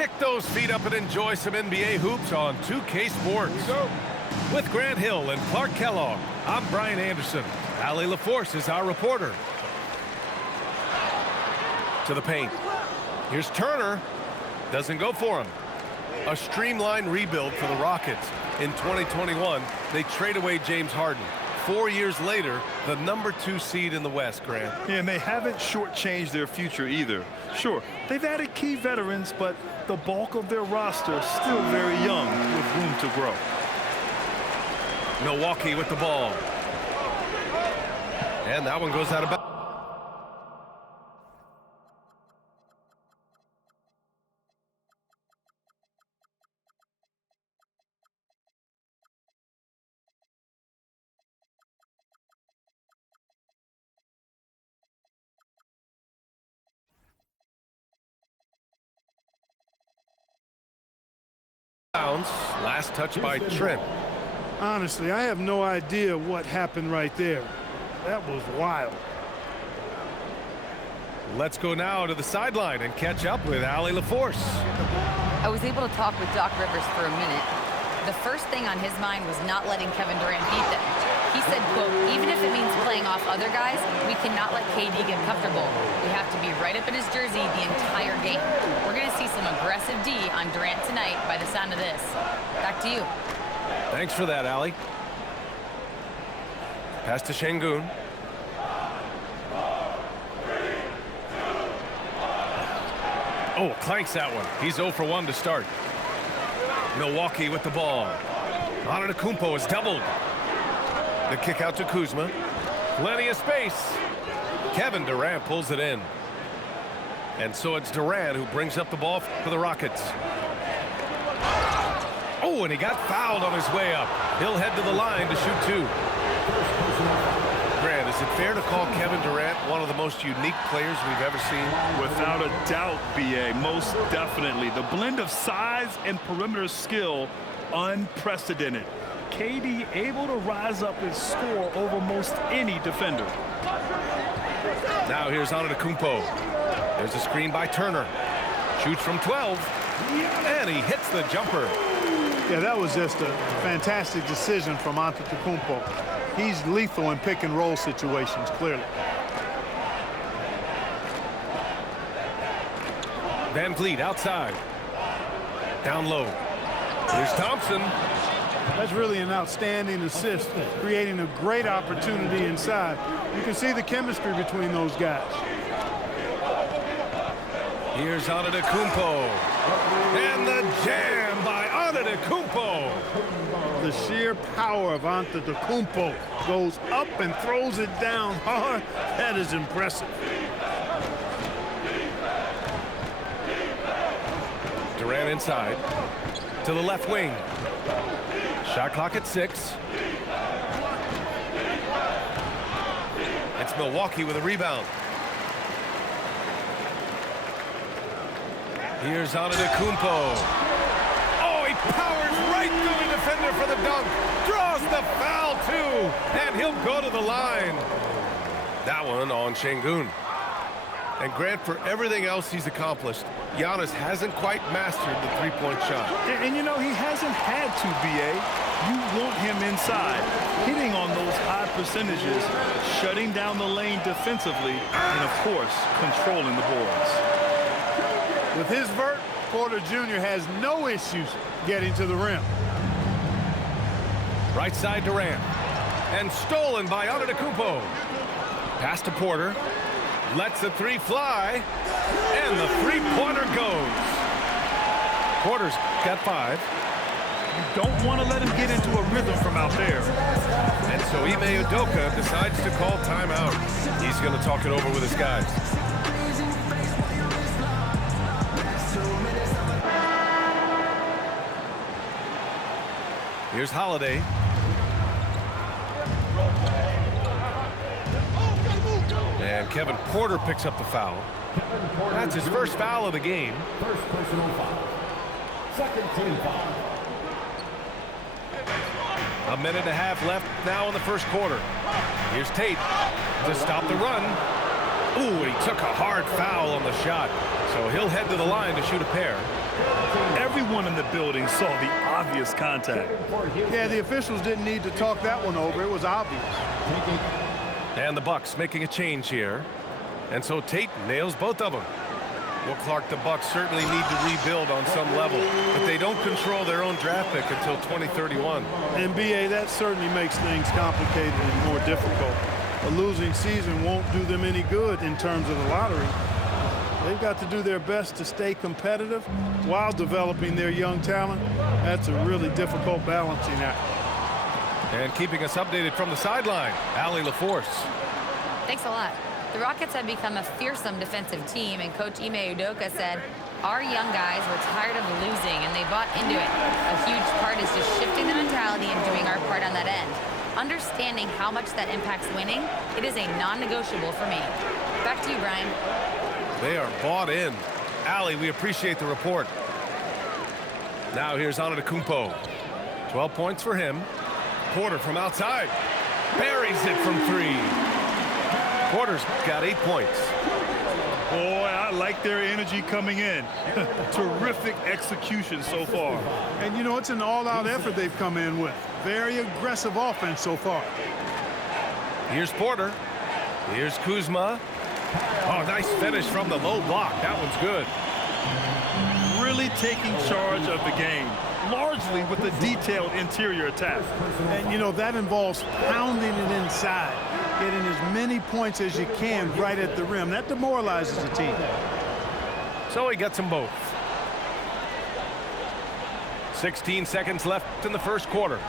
Kick those feet up and enjoy some NBA hoops on 2K Sports. With Grant Hill and Clark Kellogg, I'm Brian Anderson. Allie LaForce is our reporter. To the paint. Here's Turner. Doesn't go for him. A streamlined rebuild for the Rockets. In 2021, they trade away James Harden. 4 years later, the #2 seed in the West, Grant. Yeah, and they haven't shortchanged their future either. Sure, they've added key veterans, but the bulk of their roster is still very young with room to grow. Milwaukee with the ball. And that one goes out of bounds. Last touch by Trent. Honestly, I have no idea what happened right there. That was wild. Let's go now to the sideline and catch up with Allie LaForce. I was able to talk with Doc Rivers for a minute. The first thing on his mind was not letting Kevin Durant beat them. He said, quote, even if it means playing off other guys, we cannot let KD get comfortable. We have to be right up in his jersey the entire game. We're going to see some aggressive D on Durant tonight by the sound of this. Back to you. Thanks for that, Allie. Pass to Şengün. Oh, clanks that one. He's 0 for 1 to start. Milwaukee with the ball. Antetokounmpo is doubled. The kick out to Kuzma. Plenty of space. Kevin Durant pulls it in. And so it's Durant who brings up the ball for the Rockets. Oh, and he got fouled on his way up. He'll head to the line to shoot 2. Grant, is it fair to call Kevin Durant one of the most unique players we've ever seen? Without a doubt, B.A., most definitely. The blend of size and perimeter skill, unprecedented. KD able to rise up and score over most any defender. Now here's Antetokounmpo. There's a screen by Turner. Shoots from 12. And he hits the jumper. Yeah, that was just a fantastic decision from Antetokounmpo. He's lethal in pick-and-roll situations, clearly. Van Vliet outside. Down low. Here's Thompson. That's really an outstanding assist, creating a great opportunity inside. You can see the chemistry between those guys. Here's Antetokounmpo. And the jam by Antetokounmpo. The sheer power of Antetokounmpo goes up and throws it down hard. That is impressive. Durant inside. To the left wing. Shot clock at 6. It's Milwaukee with a rebound. Here's Antetokounmpo. Oh, he powers right through the defender for the dunk. Draws the foul, too. And he'll go to the line. That one on Şengün. And Grant, for everything else he's accomplished, Giannis hasn't quite mastered the three-point shot. And you know, he hasn't had to, B.A. You want him inside, hitting on those high percentages, shutting down the lane defensively, and, of course, controlling the boards. With his vert, Porter Jr. has no issues getting to the rim. Right side Durant. And stolen by Antetokounmpo. Pass to Porter. Lets the three fly. And the three-pointer goes. Porter's got 5. You don't want to let him get into a rhythm from out there. And so Ime Udoka decides to call timeout. He's going to talk it over with his guys. Here's Holiday. And Kevin Porter picks up the foul. That's his first foul of the game. First personal foul. Second team foul. A minute and a half left now in the first quarter. Here's Tate to stop the run. Ooh, he took a hard foul on the shot. So he'll head to the line to shoot a pair. Everyone in the building saw the obvious contact. Yeah, the officials didn't need to talk that one over. It was obvious. And the Bucks making a change here. And so Tate nails both of them. Well, Clark, the Bucks certainly need to rebuild on some level, but they don't control their own draft pick until 2031. And, B.A., that certainly makes things complicated and more difficult. A losing season won't do them any good in terms of the lottery. They've got to do their best to stay competitive while developing their young talent. That's a really difficult balancing act. And keeping us updated from the sideline, Allie LaForce. Thanks a lot. The Rockets have become a fearsome defensive team, and Coach Ime Udoka said, our young guys were tired of losing, and they bought into it. A huge part is just shifting the mentality and doing our part on that end. Understanding how much that impacts winning, it is a non-negotiable for me. Back to you, Brian. They are bought in. Allie, we appreciate the report. Now here's Antetokounmpo. 12 points for him. Porter from outside. Buries it from 3. Porter's got 8 points. Boy, I like their energy coming in. Terrific execution so far. And, you know, it's an all-out effort they've come in with. Very aggressive offense so far. Here's Porter. Here's Kuzma. Oh, nice finish from the low block. That one's good. Really taking charge of the game, largely with a detailed interior attack. And, you know, that involves pounding it inside, getting as many points as you can right at the rim. That demoralizes the team. So he gets them both. 16 seconds left in the first quarter.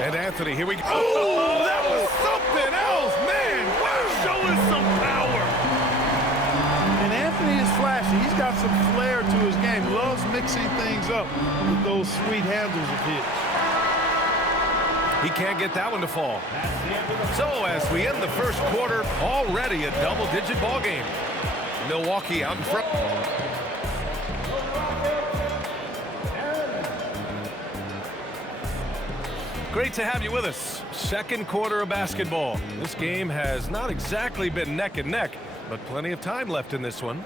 And Anthony, here we go. Oh, that was something else, man. Wow. Showing some power. And Anthony is flashy. He's got some flair to his game. Loves mixing things up with those sweet handles of his. He can't get that one to fall. So as we end the first quarter, already a double-digit ball game. Milwaukee out in front. Great to have you with us. Second quarter of basketball. This game has not exactly been neck and neck, but plenty of time left in this one.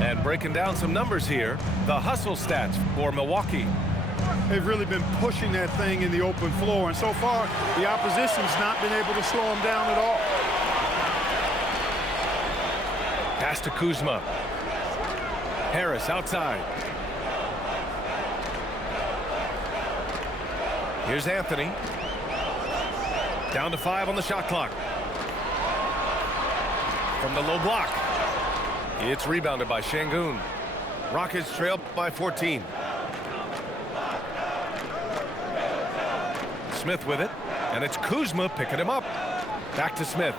And breaking down some numbers here, the hustle stats for Milwaukee. They've really been pushing that thing in the open floor, and so far, the opposition's not been able to slow them down at all. Pass to Kuzma. Harris outside. Here's Anthony. Down to 5 on the shot clock. From the low block. It's rebounded by Şengün. Rockets trail by 14. Smith with it, and it's Kuzma picking him up. Back to Smith.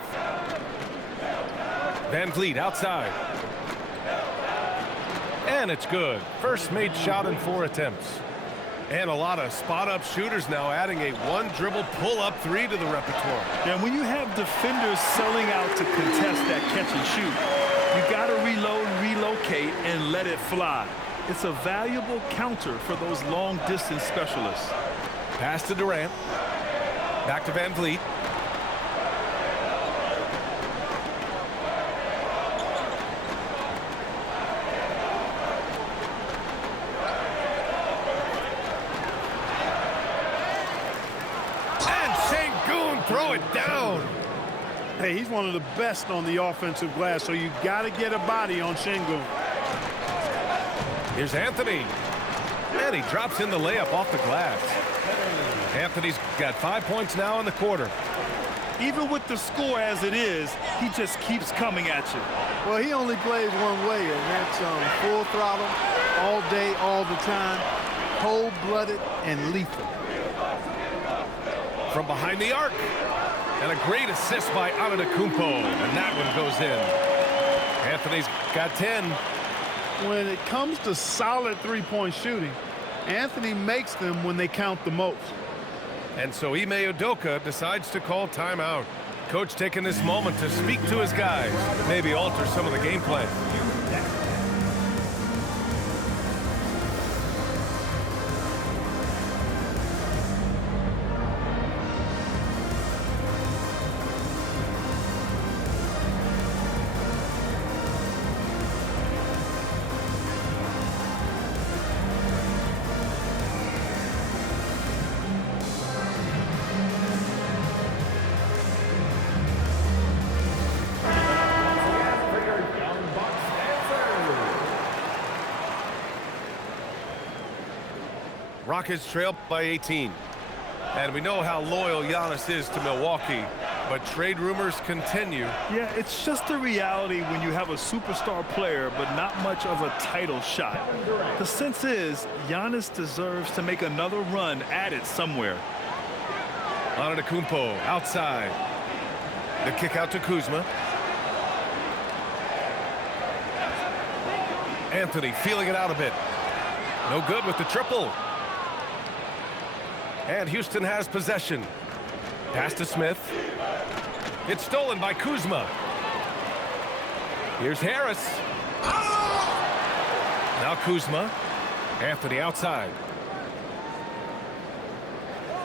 Van Vliet outside. And it's good. First made shot in 4 attempts. And a lot of spot-up shooters now, adding a one-dribble pull-up 3 to the repertoire. And when you have defenders selling out to contest that catch and shoot, you got to reload, relocate, and let it fly. It's a valuable counter for those long-distance specialists. Pass to Durant. Back to Van Vliet. And Şengün throw it down. Hey, he's one of the best on the offensive glass, so you got to get a body on Şengün. Here's Anthony. And he drops in the layup off the glass. Anthony's got 5 points now in the quarter. Even with the score as it is, he just keeps coming at you. Well, he only plays one way, and that's full throttle, all day, all the time, cold-blooded and lethal. From behind the arc. And a great assist by Antetokounmpo. And that one goes in. Anthony's got 10. When it comes to solid three-point shooting, Anthony makes them when they count the most. And so Ime Udoka decides to call timeout. Coach taking this moment to speak to his guys, maybe alter some of the game plan. Rockets trail by 18. And we know how loyal Giannis is to Milwaukee, but trade rumors continue. Yeah, it's just the reality when you have a superstar player but not much of a title shot. The sense is Giannis deserves to make another run at it somewhere. Antetokounmpo outside. The kick out to Kuzma. Anthony feeling it out a bit. No good with the triple. And Houston has possession. Pass to Smith. It's stolen by Kuzma. Here's Harris. Now Kuzma. Anthony outside.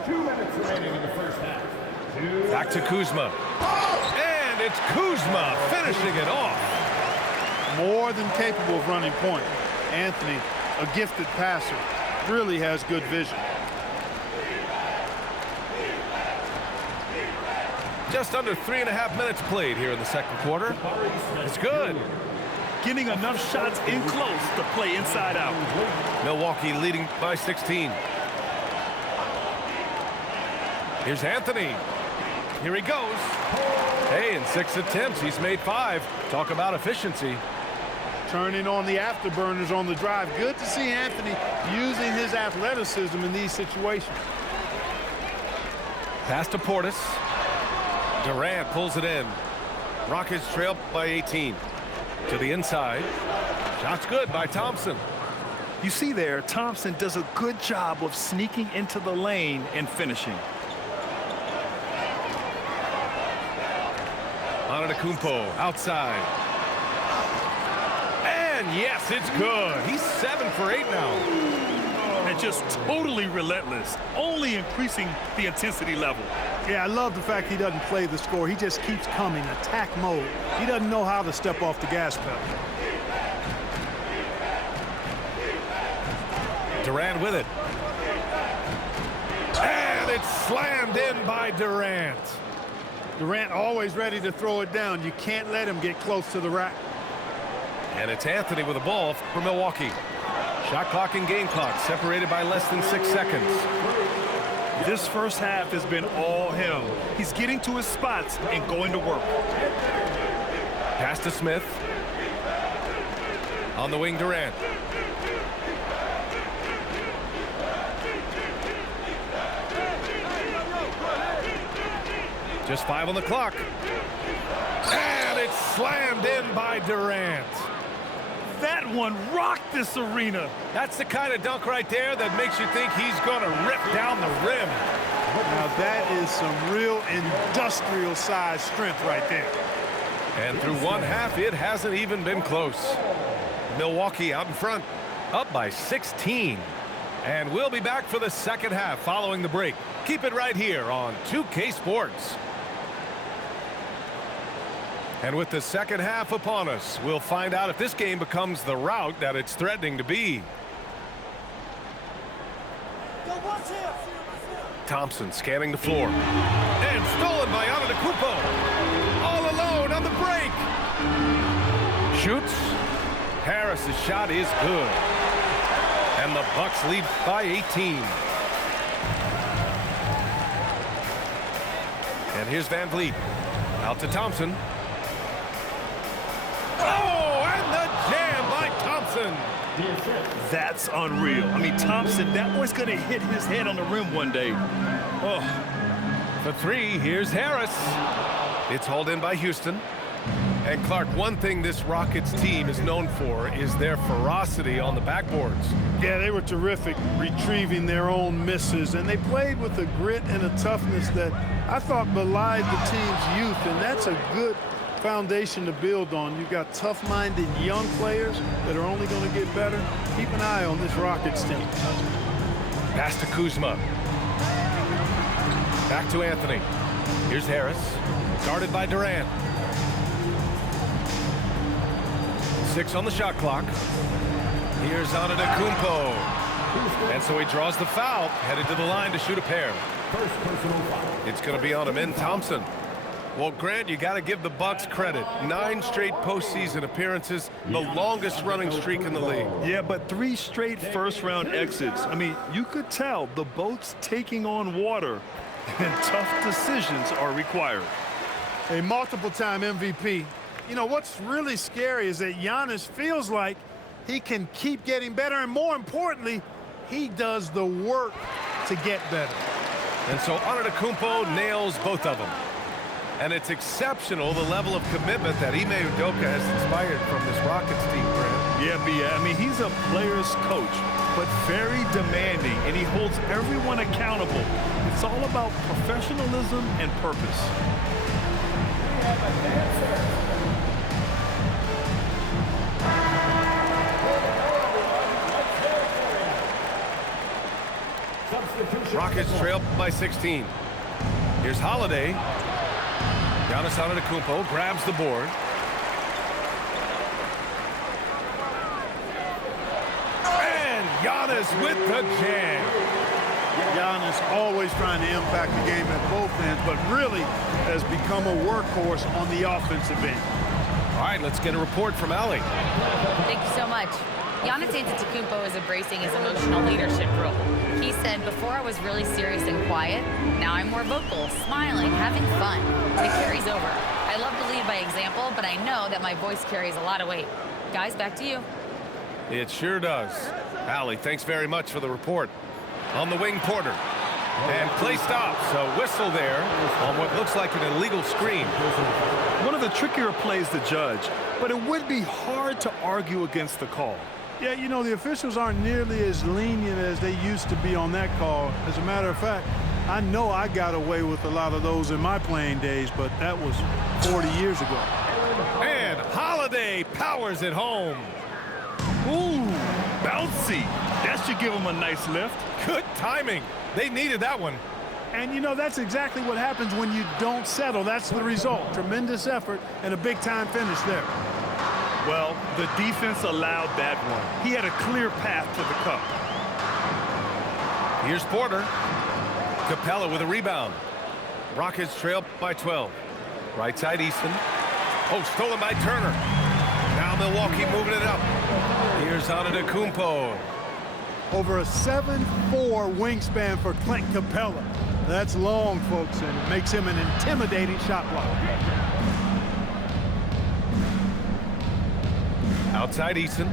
2 minutes remaining in the first half. Back to Kuzma. And it's Kuzma finishing it off. More than capable of running point. Anthony, a gifted passer, really has good vision. Just under 3.5 minutes played here in the second quarter. It's good. Getting enough shots in close to play inside out. Milwaukee leading by 16. Here's Anthony. Here he goes. Hey, in 6 attempts, he's made 5. Talk about efficiency. Turning on the afterburners on the drive. Good to see Anthony using his athleticism in these situations. Pass to Portis. Durant pulls it in. Rockets trail by 18. To the inside. Shot's good by Thompson. You see there, Thompson does a good job of sneaking into the lane and finishing. Antetokounmpo outside. And yes, it's good. He's 7 for 8 now. And just totally relentless, only increasing the intensity level. Yeah, I love the fact he doesn't play the score. He just keeps coming, attack mode. He doesn't know how to step off the gas pedal. Durant with it. And it's slammed in by Durant. Durant always ready to throw it down. You can't let him get close to the rack. And it's Anthony with the ball for Milwaukee. Shot clock and game clock separated by less than 6 seconds. This first half has been all him. He's getting to his spots and going to work. Pass to Smith. On the wing, Durant. Just 5 on the clock. And it's slammed in by Durant. That one rocked this arena. That's the kind of dunk right there that makes you think he's going to rip down the rim. Now that is some real industrial size strength right there. And through one half, it hasn't even been close. Milwaukee out in front, up by 16. And we'll be back for the second half following the break. Keep it right here on 2K Sports. And with the second half upon us, we'll find out if this game becomes the rout that it's threatening to be. Thompson scanning the floor. And stolen by Antetokounmpo. All alone on the break. Shoots. Harris's shot is good. And the Bucks lead by 18. And here's Van Vliet. Out to Thompson. Oh, and the jam by Thompson. That's unreal. I mean, Thompson, that boy's going to hit his head on the rim one day. Oh. For 3, here's Harris. It's hauled in by Houston. And Clark, one thing this Rockets team is known for is their ferocity on the backboards. Yeah, they were terrific retrieving their own misses, and they played with a grit and a toughness that I thought belied the team's youth, and that's a good foundation to build on. You've got tough-minded young players that are only going to get better. Keep an eye on this Rockets team. Pass to Kuzma. Back to Anthony. Here's Harris. Guarded by Durant. 6 on the shot clock. Here's Antetokounmpo. And so he draws the foul, headed to the line to shoot a pair. First personal foul. It's going to be on Amin Thompson. Well, Grant, you got to give the Bucks credit. 9 straight postseason appearances, the longest running streak in the league. Yeah, but 3 straight first-round exits. I mean, you could tell the boat's taking on water, and tough decisions are required. A multiple-time MVP. You know, what's really scary is that Giannis feels like he can keep getting better, and more importantly, he does the work to get better. And so Antetokounmpo nails both of them. And it's exceptional, the level of commitment that Ime Udoka has inspired from this Rockets team, Grant. Yeah, B.A. I mean, he's a player's coach, but very demanding, and he holds everyone accountable. It's all about professionalism and purpose. Rockets trail by 16. Here's Holiday. Giannis Antetokounmpo grabs the board. And Giannis with the jam. Giannis always trying to impact the game at both ends, but really has become a workhorse on the offensive end. All right, let's get a report from Allie. Thank you so much. Giannis Antetokounmpo is embracing his emotional leadership role. He said, before I was really serious and quiet, now I'm more vocal, smiling, having fun. It carries over. I love to lead by example, but I know that my voice carries a lot of weight. Guys, back to you. It sure does. Allie, thanks very much for the report. On the wing, Porter. And play stops. A whistle there on what looks like an illegal screen. One of the trickier plays to judge, but it would be hard to argue against the call. Yeah, you know, the officials aren't nearly as lenient as they used to be on that call. As a matter of fact, I know I got away with a lot of those in my playing days, but that was 40 years ago. And Holiday powers it home. Ooh, bouncy. That should give him a nice lift. Good timing. They needed that one. And, you know, that's exactly what happens when you don't settle. That's the result. Tremendous effort and a big-time finish there. Well, the defense allowed that one. He had a clear path to the cup. Here's Porter. Capella with a rebound. Rockets trail by 12. Right side, Easton. Oh, stolen by Turner. Now Milwaukee moving it up. Here's Antetokounmpo. Over a 7'4" wingspan for Clint Capella. That's long, folks, and it makes him an intimidating shot blocker. Outside Easton.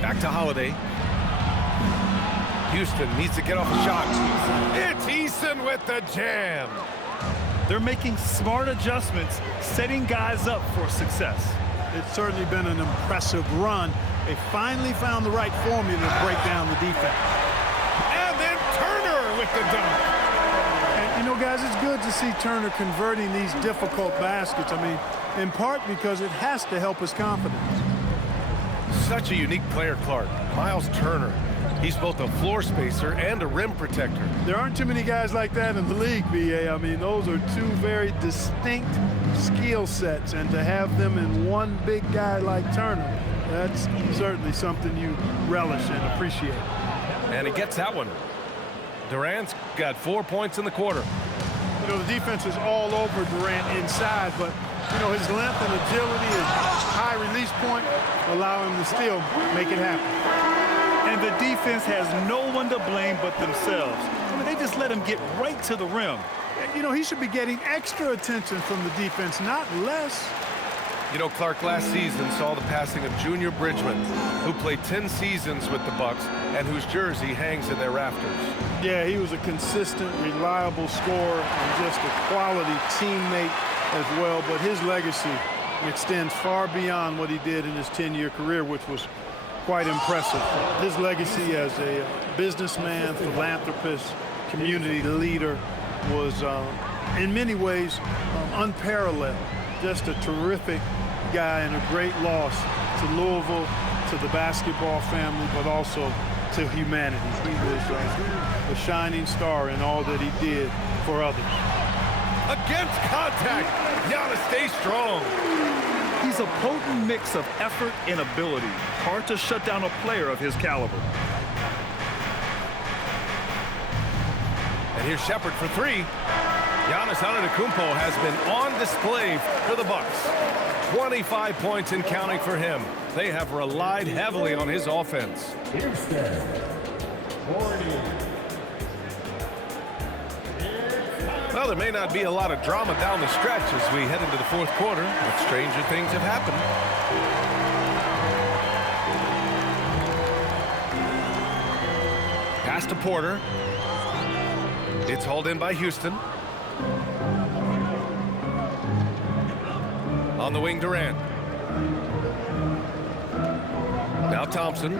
Back to Holiday. Houston needs to get off a shot. It's Easton with the jam. They're making smart adjustments, setting guys up for success. It's certainly been an impressive run. They finally found the right formula to break down the defense. And then Turner with the dunk. And, you know, guys, it's good to see Turner converting these difficult baskets. I mean, in part because it has to help his confidence. Such a unique player, Clark. Miles Turner. He's both a floor spacer and a rim protector. There aren't too many guys like that in the league, B.A. I mean, those are two very distinct skill sets, and to have them in one big guy like Turner, that's certainly something you relish and appreciate. And he gets that one. Durant's got 4 points in the quarter. You know, the defense is all over Durant inside, but, you know, his length and agility, his high release point allow him to still make it happen. And the defense has no one to blame but themselves. I mean, they just let him get right to the rim. You know, he should be getting extra attention from the defense, not less. You know, Clark last season saw the passing of Junior Bridgman, who played 10 seasons with the Bucks and whose jersey hangs in their rafters. Yeah, he was a consistent, reliable scorer and just a quality teammate as well. But his legacy extends far beyond what he did in his 10-year career, which was quite impressive. His legacy as a businessman, philanthropist, community leader was in many ways unparalleled. Just a terrific guy and a great loss to Louisville, to the basketball family, but also to humanity. He was a shining star in all that he did for others. Against contact, Giannis stays strong. He's a potent mix of effort and ability. Hard to shut down a player of his caliber. And here's Shepard for three. Giannis Antetokounmpo has been on display for the Bucks. 25 points and counting for him. They have relied heavily on his offense. Houston, 40. Well, there may not be a lot of drama down the stretch as we head into the fourth quarter, but stranger things have happened. Pass to Porter. It's hauled in by Houston. On the wing, Durant. Now Thompson.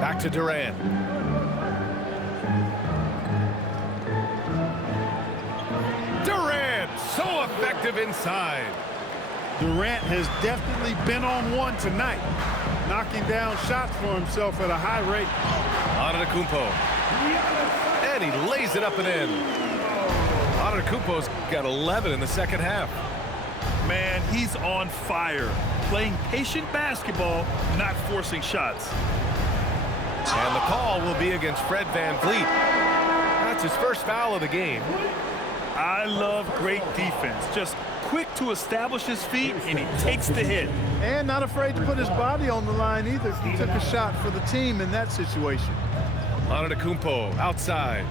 Back to Durant. Durant, so effective inside. Durant has definitely been on one tonight, knocking down shots for himself at a high rate. Antetokounmpo. And he lays it up and in. Antetokounmpo's got 11 in the second half. Man, he's on fire. Playing patient basketball, not forcing shots. And the call will be against Fred VanVleet. That's his first foul of the game. I love great defense. Just quick to establish his feet, and he takes the hit. And not afraid to put his body on the line either. He took a shot for the team in that situation. Antetokounmpo outside.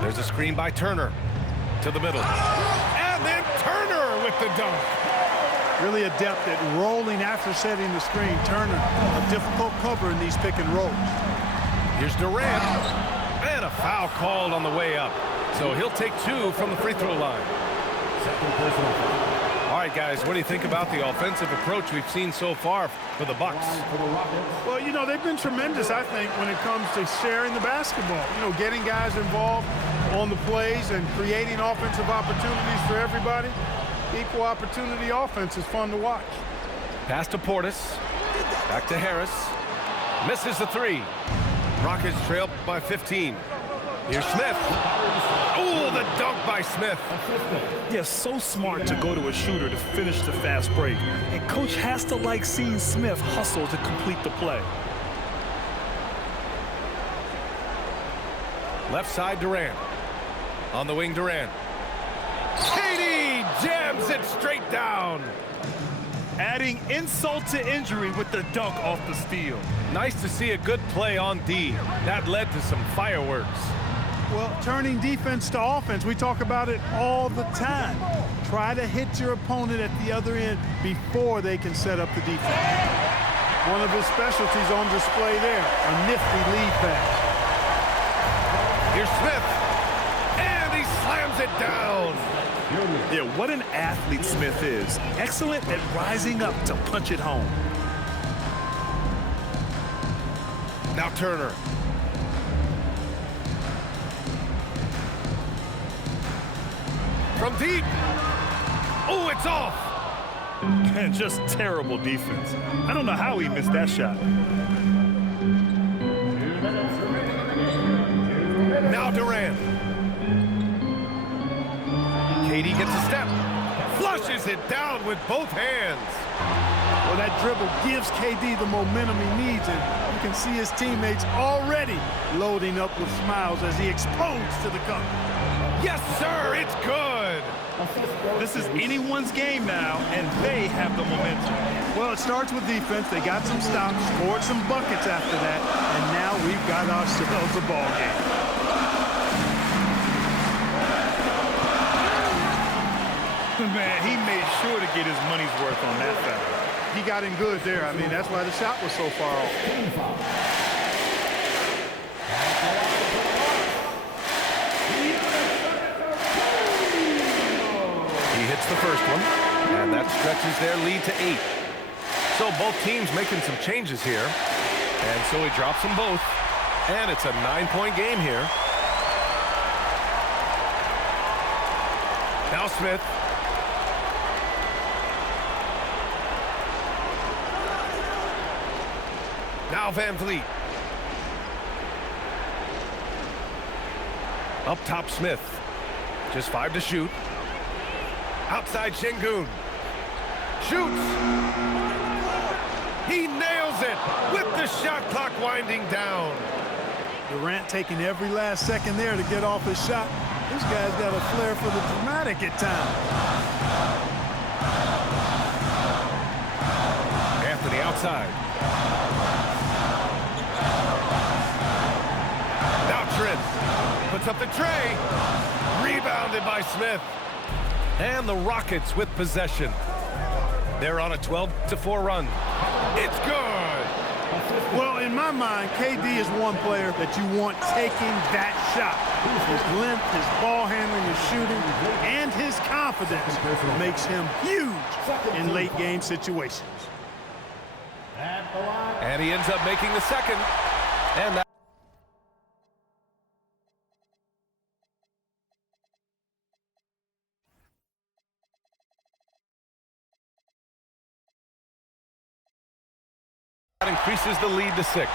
There's a screen by Turner. To the middle. And then Turner with the dunk. Really adept at rolling after setting the screen. Turner, a difficult cover in these pick and rolls. Here's Durant. And a foul called on the way up. So he'll take two from the free throw line. Second personal foul. All right, guys, what do you think about the offensive approach we've seen so far for the Bucks? For the Rockets, Well, you know, they've been tremendous, I think, when it comes to sharing the basketball. You know, getting guys involved on the plays and creating offensive opportunities for everybody. Equal opportunity offense is fun to watch. Pass to Portis. Back to Harris. Misses the three. Rockets trail by 15. Here's Smith. Oh, the dunk by Smith. Yeah, so smart to go to a shooter to finish the fast break. And coach has to like seeing Smith hustle to complete the play. Left side, Durant. On the wing, Durant. KD jams it straight down. Adding insult to injury with the dunk off the steal. Nice to see a good play on D. That led to some fireworks. Well, turning defense to offense, we talk about it all the time. Try to hit your opponent at the other end before they can set up the defense. One of his specialties on display there, a nifty lead pass. Here's Smith. And he slams it down. Yeah, what an athlete Smith is. Excellent at rising up to punch it home. Now Turner. From deep. Oh, it's off. And just terrible defense. I don't know how he missed that shot. Now Durant. KD gets a step. Flushes it down with both hands. Well, that dribble gives KD the momentum he needs, and you can see his teammates already loading up with smiles as he explodes to the cup. Yes, sir, it's good. This is anyone's game now, and they have the momentum. Well, it starts with defense. They got some stops, scored some buckets after that, and now we've got ourselves a ball game. Man, he made sure to get his money's worth on that foul. He got in good there. I mean, that's why the shot was so far off. He hits the first one, and that stretches their lead to 8. So both teams making some changes here, and so he drops them both, and it's a 9-point game here. Now Smith. Now VanVleet. Up top, Smith. Just 5 to shoot. Outside Şengün. Shoots. He nails it with the shot clock winding down. Durant taking every last second there to get off his shot. This guy's got a flair for the dramatic at times. Anthony outside. Now Trent puts up the tray. Rebounded by Smith. And the Rockets with possession. They're on a 12-4 run. It's good. Well, in my mind, KD is one player that you want taking that shot. His length, his ball handling, his shooting, and his confidence makes him huge in late-game situations. And he ends up making the second. And that increases the lead to 6.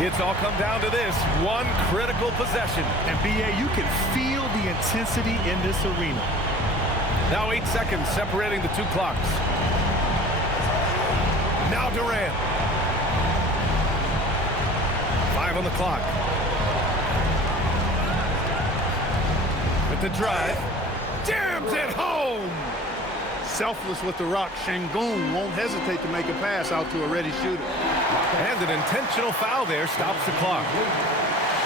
It's all come down to this one critical possession. And B.A., you can feel the intensity in this arena. Now 8 seconds separating the 2 clocks. Now Durant. 5 on the clock. With the drive. Jams it home. Selfless with the rock, Şengün won't hesitate to make a pass out to a ready shooter. And an intentional foul there stops the clock.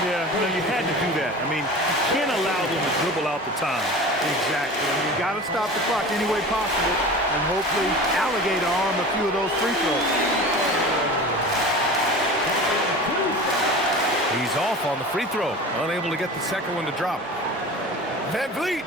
Yeah, you had to do that. I mean, you can't allow them to dribble out the time. Exactly. You got to stop the clock any way possible and hopefully alligator arm a few of those free throws. He's off on the free throw, unable to get the second one to drop. Van Vliet